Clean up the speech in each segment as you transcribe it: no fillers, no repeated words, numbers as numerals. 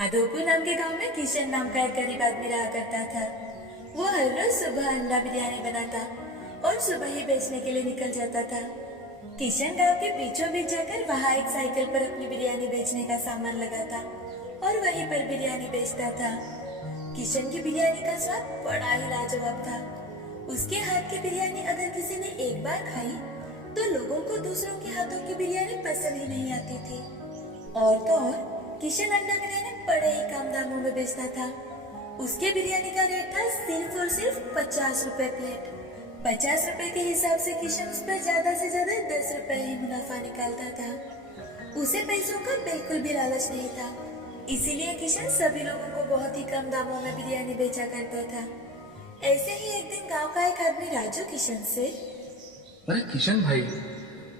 माधोपुर नाम के गांव में किशन नाम का एक गरीब आदमी रहा करता था। वो हर रोज सुबह अंडा बिरयानी बनाता और सुबह ही बेचने के लिए निकल जाता था। किशन गांव के बीचों बीच जाकर वहाँ एक साइकिल पर अपनी बिरयानी बेचने का सामान लगाता और वहीं पर बिरयानी बेचता था। किशन की बिरयानी का स्वाद बड़ा ही लाजवाब था। उसके हाथ की बिरयानी अगर किसी ने एक बार खाई तो लोगों को दूसरों के हाथों की बिरयानी पसंद ही नहीं आती थी। और तो और किशन अंडा बिरयानी बड़े ही कम दामों में बेचता था। उसके बिरयानी का रेट था सिर्फ और सिर्फ 50 रुपए प्लेट। 50 रुपए के हिसाब से किशन उस पर ज्यादा से ज्यादा 10 रुपए ही मुनाफा निकालता था। उसे पैसों का बिल्कुल भी लालच नहीं था, इसीलिए किशन सभी लोगों को बहुत ही कम दामों में बिरयानी बेचा करता था। ऐसे ही एक दिन गांव का एक आदमी राजू किशन से, अरे किशन भाई,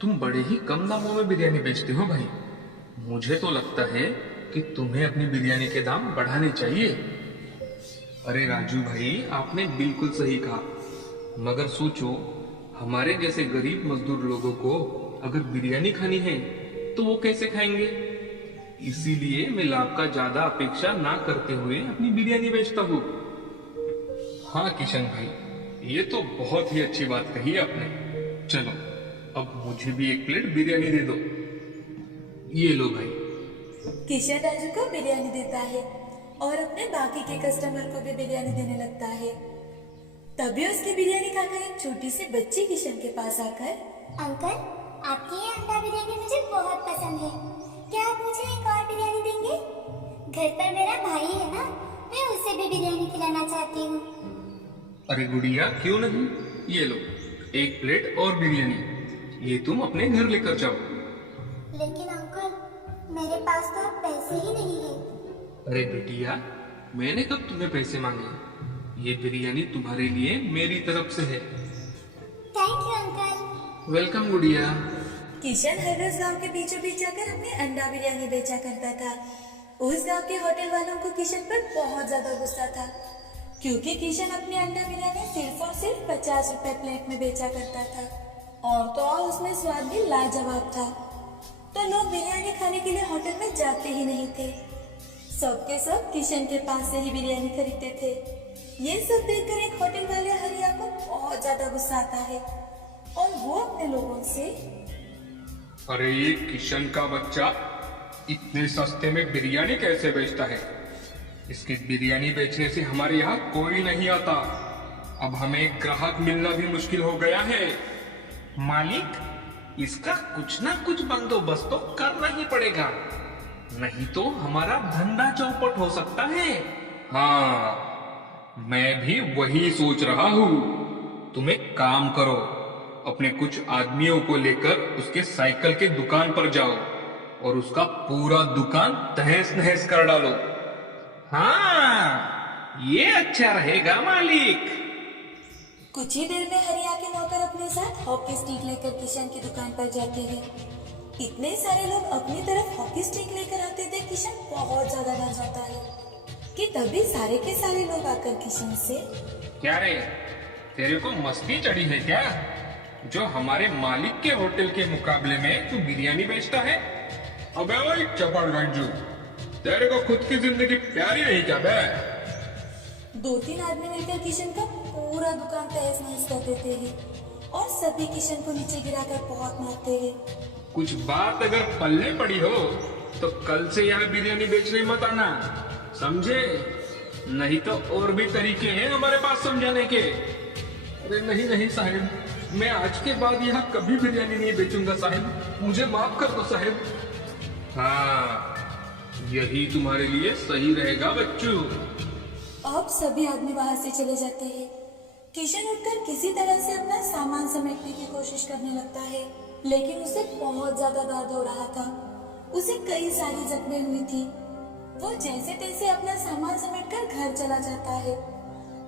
तुम बड़े ही कम दामों में बिरयानी बेचते हो भाई। मुझे तो लगता है कि तुम्हें अपनी बिरयानी के दाम बढ़ाने चाहिए। अरे राजू भाई, आपने बिल्कुल सही कहा, मगर सोचो, हमारे जैसे गरीब मजदूर लोगों को अगर बिरयानी खानी है तो वो कैसे खाएंगे। इसीलिए मैं लाभ का ज्यादा अपेक्षा ना करते हुए अपनी बिरयानी बेचता हूँ। हाँ किशन भाई, ये तो बहुत ही अच्छी बात कही आपने। चलो, अब मुझे भी एक प्लेट बिरयानी दे दो। ये लो भाई। किशन राजू को बिरयानी देता है और अपने बाकी के कस्टमर को भी बिरयानी देने लगता है। तभी उसकी बिरयानी खाकर एक छोटी सी बच्ची किशन के पास आकर, अंकल, आपकी ये अंडा बिरयानी मुझे बहुत पसंद है। क्या आप मुझे एक और बिरयानी देंगे? घर पर मेरा भाई है ना, मैं उसे भी बिरयानी खिलाना चाहती हूँ। अरे गुड़िया, क्यों नहीं, ये लो एक प्लेट और बिरयानी, ये तुम अपने घर लेकर जाओ। लेकिन अंकल, मेरे पास तो अब पैसे ही नहीं है। अरे बिटिया, मैंने कब तुम्हें पैसे मांगे। ये बिरयानी तुम्हारे लिए मेरी तरफ से है। Thank you uncle. वेलकम गुड़िया। किशन हर रोज गाँव के बीचों बीच जाकर अपनी अंडा बिरयानी बेचा करता था। उस गांव के होटल वालों को किशन पर बहुत ज्यादा गुस्सा था, क्योंकि किशन अपनी अंडा बिरयानी सिर्फ और सिर्फ 50 रुपए प्लेट में बेचा करता था। और तो और उसमें स्वाद भी लाजवाब था, तो लोग बिरयानी खाने के लिए होटल में जाते ही नहीं थे। सबके सब किशन के पास से ही बिरयानी खरीदते थे। ये सब देखकर एक होटल वाले हरिया को बहुत ज्यादा गुस्सा आता है और वो अपने लोगों से, अरे ये किशन का बच्चा इतने सस्ते में बिरयानी कैसे बेचता है। इसकी बिरयानी बेचने से हमारे यहाँ कोई नहीं आता। अब हमें ग्राहक मिलना भी मुश्किल हो गया है। मालिक, इसका कुछ ना कुछ बंदोबस्त तो करना ही पड़ेगा, नहीं तो हमारा धंधा चौपट हो सकता है। हाँ, मैं भी वही सोच रहा हूँ। तुम एक काम करो, अपने कुछ आदमियों को लेकर उसके साइकिल के दुकान पर जाओ और उसका पूरा दुकान तहस नहस कर डालो। हाँ, ये अच्छा रहेगा मालिक। कुछ ही देर में हरिया के नौकर अपने साथ हॉकी स्टिक लेकर किशन की दुकान पर जाते हैं। इतने सारे लोग अपनी तरफ हॉकी स्टिक लेकर आते थे, किशन बहुत ज्यादा डर जाता है कि तभी सारे के सारे लोग आकर किशन से, क्या रे, तेरे को मस्ती चढ़ी है क्या, जो हमारे मालिक के होटल के मुकाबले में तू बिरयानी बेचता है। अबे ओए चपड़गंजू, तेरे को खुद की जिंदगी प्यारी नहीं क्या बे। 2-3 आदमी मिलकर किशन का पूरा दुकान तहस नहस कर देते हैं और सभी किशन को नीचे गिराकर बहुत मारते हैं। कुछ बात अगर पल्ले पड़ी हो तो कल से यहाँ बिरयानी बेचने मत आना, समझे, नहीं तो और भी तरीके हैं हमारे पास समझाने के। अरे नहीं नहीं साहिब, मैं आज के बाद यहाँ कभी बिरयानी नहीं बेचूंगा साहिब, मुझे माफ कर दो साहिब। हाँ, यही तुम्हारे लिए सही रहेगा बच्चों। अब सभी आदमी वहां से चले जाते हैं। किशन उठकर किसी तरह से अपना सामान समेटने की कोशिश करने लगता है, लेकिन उसे बहुत ज्यादा दर्द हो रहा था। उसे कई सारी जख्में हुई थी। वो जैसे तैसे अपना सामान समेटकर घर चला जाता है।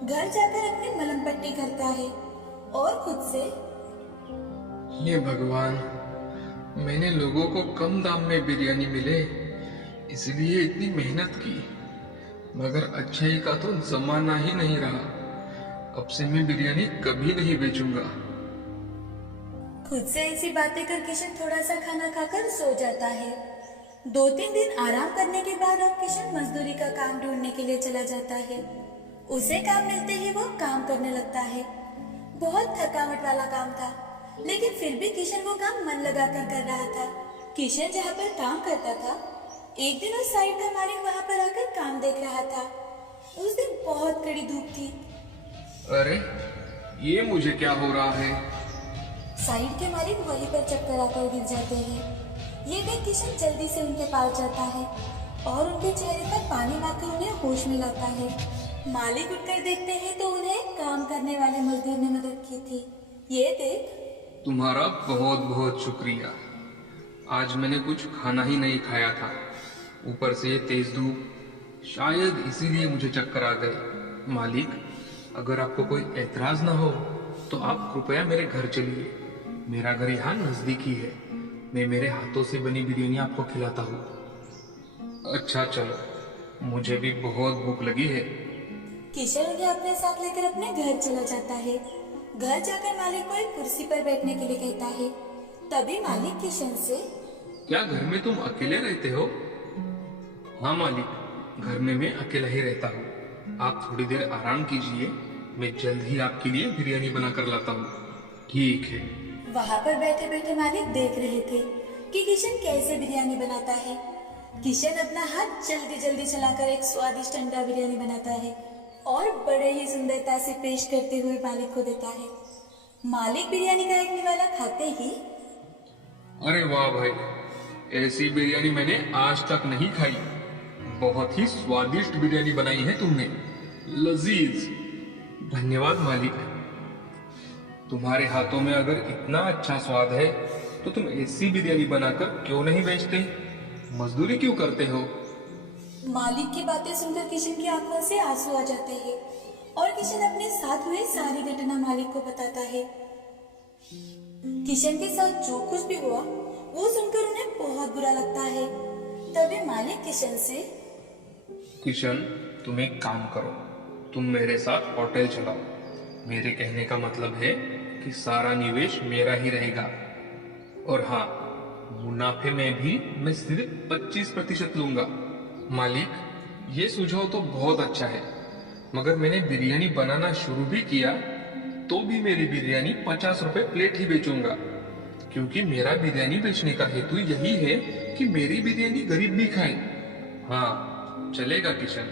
घर जाकर अपनी मलहम पट्टी करता है और खुद से, हे भगवान, मैंने लोगों को कम दाम में बिरयानी मिले इसलिए इतनी मेहनत की, मगर अच्छाई का तो जमाना ही नहीं रहा। अब से मैं बिरयानी कभी नहीं बेचूंगा। खुद से ऐसी बातें कर किशन थोड़ा सा खाना खाकर सो जाता है। 2-3 दिन आराम करने के बाद अब किशन मजदूरी का काम ढूंढने के लिए चला जाता है। उसे काम मिलते ही वो काम करने लगता है। बहुत थकावट वाला काम था, लेकिन फिर भी किशन वो काम मन लगाकर कर रहा था। किशन जहाँ पर काम करता था, एक दिन उस साइड का मालिक वहाँ पर आकर काम देख रहा था। उस दिन बहुत कड़ी धूप थी। अरे ये मुझे क्या हो रहा है? साइड के मालिक वहीं पर चक्कर आकर गिर जाते हैं। ये देख किशन जल्दी से उनके पास जाता है और उनके चेहरे पर पानी मारकर उन्हें होश में लाता है। मालिक उठकर देखते हैं तो उन्हें काम करने वाले मजदूर ने मदद की थी। ये देख। तुम्हारा बहुत बहुत शुक्रिया। आज मैंने कुछ खाना ही नहीं खाया था, ऊपर से ये तेज धूप, शायद इसीलिए मुझे चक्कर आ गए। मालिक, अगर आपको कोई एतराज ना हो तो आप कृपया मेरे घर चलिए। मेरा घर यहाँ नजदीक ही है। मैं मेरे हाथों से बनी बिरयानी आपको खिलाता हूँ। अच्छा चलो, मुझे भी बहुत भूख लगी है। किशन उन्हें अपने साथ लेकर अपने घर चला जाता है। घर जाकर मालिक को एक कुर्सी पर बैठने के लिए कहता है। तभी मालिक किशन से, क्या घर में तुम अकेले रहते हो? हाँ मालिक, घर में मैं अकेला ही रहता हूँ। आप थोड़ी देर आराम कीजिए, मैं जल्द ही आपके लिए बिरयानी बना कर लाता हूँ। ठीक है। वहाँ पर बैठे बैठे मालिक देख रहे थे कि किशन कैसे बिरयानी बनाता है। किशन अपना हाथ जल्दी जल्दी चलाकर एक स्वादिष्ट अंडा बिरयानी बनाता है और बड़े ही सुंदरता से पेश करते हुए मालिक को देता है। मालिक बिरयानी का एक निवाला खाते ही, अरे वाह भाई, ऐसी बिरयानी मैंने आज तक नहीं खाई। बहुत ही स्वादिष्ट बिरयानी बनाई है तुमने, लजीज। धन्यवाद मालिक। तुम्हारे हाथों में अगर इतना अच्छा स्वाद है तो तुम ऐसी बिरयानी बनाकर क्यों नहीं बेचते? मजदूरी क्यों करते हो? मालिक की बातें सुनकर किशन की आंखों से आंसू आ जाते हैं और किशन अपने साथ हुए सारी घटना मालिक को बताता है। किशन के साथ जो कुछ भी हुआ वो सुनकर उन्हें बहुत बुरा लगता है। तभी मालिक किशन से, किशन, तुम एक काम करो, तुम मेरे साथ होटल चलाओ। मेरे कहने का मतलब है कि सारा निवेश मेरा ही रहेगा, और हाँ, मुनाफे में भी मैं सिर्फ 25% लूंगा। मालिक, ये सुझाव तो बहुत अच्छा है, मगर मैंने बिरयानी बनाना शुरू भी किया तो भी मेरी बिरयानी 50 रुपए प्लेट ही बेचूंगा, क्योंकि मेरा बिरयानी बेचने का हेतु यही है कि मेरी बिरयानी गरीब भी खाए। हाँ चलेगा किशन,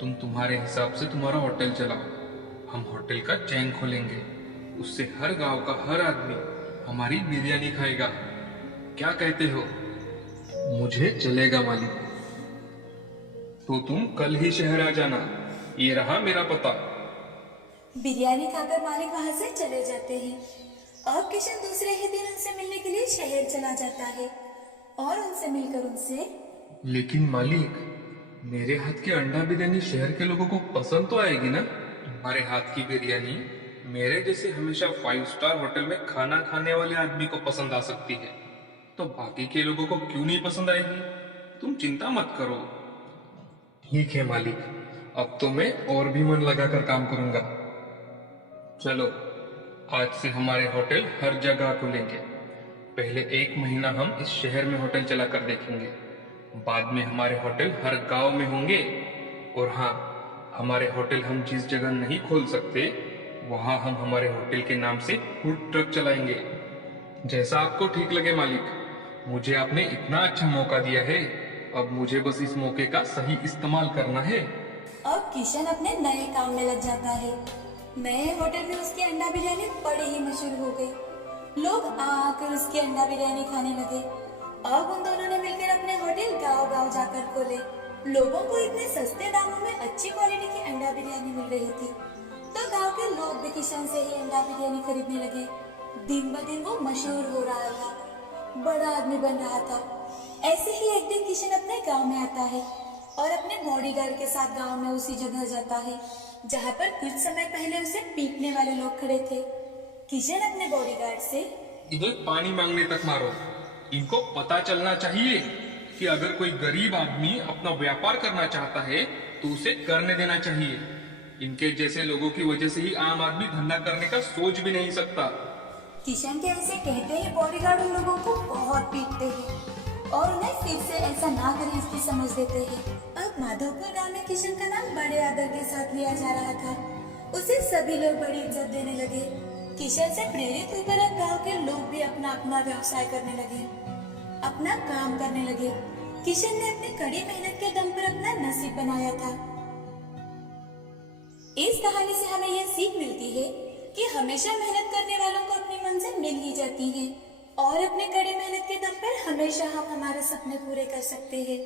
तुम तुम्हारे हिसाब से तुम्हारा होटल चलाओ। हम होटल का चैन खोलेंगे, उससे हर गांव का हर आदमी हमारी बिरयानी खाएगा। क्या कहते हो? मुझे चलेगा मालिक। तो तुम कल ही शहर आ जाना, ये रहा मेरा पता। बिरयानी खाकर मालिक वहाँ से चले जाते हैं। अब किशन दूसरे ही दिन उनसे मिलने के लिए शहर चला जाता है और उनसे मिलकर उनसे, लेकिन मालिक, मेरे हाथ की अंडा बिरयानी शहर के लोगों को पसंद तो आएगी ना? तुम्हारे हाथ की बिरयानी मेरे जैसे हमेशा 5 स्टार होटल में खाना खाने वाले आदमी को पसंद आ सकती है, तो बाकी के लोगों को क्यों नहीं पसंद आएगी? तुम चिंता मत करो। ठीक है मालिक, अब तो मैं और भी मन लगाकर काम करूंगा। चलो, आज से हमारे होटल हर जगह खुलेंगे। पहले 1 महीना हम इस शहर में होटल चलाकर देखेंगे, बाद में हमारे होटल हर गांव में होंगे। और हाँ, हमारे होटल हम जिस जगह नहीं खोल सकते वहां हम हमारे होटल के नाम से फूड ट्रक चलाएंगे। जैसा आपको ठीक लगे मालिक, मुझे आपने इतना अच्छा मौका दिया है, अब मुझे बस इस मौके का सही इस्तेमाल करना है। अब किशन अपने नए काम में लग जाता है। नए होटल में उसकी अंडा बिरयानी बड़ी ही मशहूर हो गई। लोग आकर उसकी अंडा बिरयानी खाने लगे। अब उन दोनों ने मिलकर अपने होटल गांव-गांव जाकर खोले। लोगों को इतने सस्ते दामों में अच्छी क्वालिटी की अंडा बिरयानी मिल रही थी, तो गांव के लोग भी किशन से ही अंडा बिरयानी खरीदने लगे। दिन ब दिन वो मशहूर हो रहा था, बड़ा आदमी बन रहा था। ऐसे ही एक दिन किशन अपने गांव में आता है और अपने बॉडीगार्ड के साथ गांव में उसी जगह जाता है जहां पर कुछ समय पहले उसे पीटने वाले लोग खड़े थे। किशन अपने बॉडीगार्ड से, इन्हें पानी मांगने तक मारो। इनको पता चलना चाहिए कि अगर कोई गरीब आदमी अपना व्यापार करना चाहता है तो उसे करने देना चाहिए। इनके जैसे लोगों की वजह से ही आम आदमी धंधा करने का सोच भी नहीं सकता। किशन के ऐसे कहते ही बॉडीगार्ड उन लोगों को बहुत पीटते हैं। और उन्हें फिर से ऐसा ना करे इसकी समझ देते हैं। अब माधोपुर गांव में किशन का नाम बड़े आदर के साथ लिया जा रहा था। उसे सभी लोग बड़ी इज्जत देने लगे। किशन से प्रेरित होकर अब गांव के लोग भी अपना अपना व्यवसाय करने लगे, अपना काम करने लगे। किशन ने अपनी कड़ी मेहनत के दम पर अपना नसीब बनाया था। इस कहानी से हमें यह सीख मिलती है कि हमेशा मेहनत करने वालों को अपनी मंजिल मिल ही जाती है और अपने कड़ी मेहनत के दम पर हमेशा हम हमारे सपने पूरे कर सकते हैं।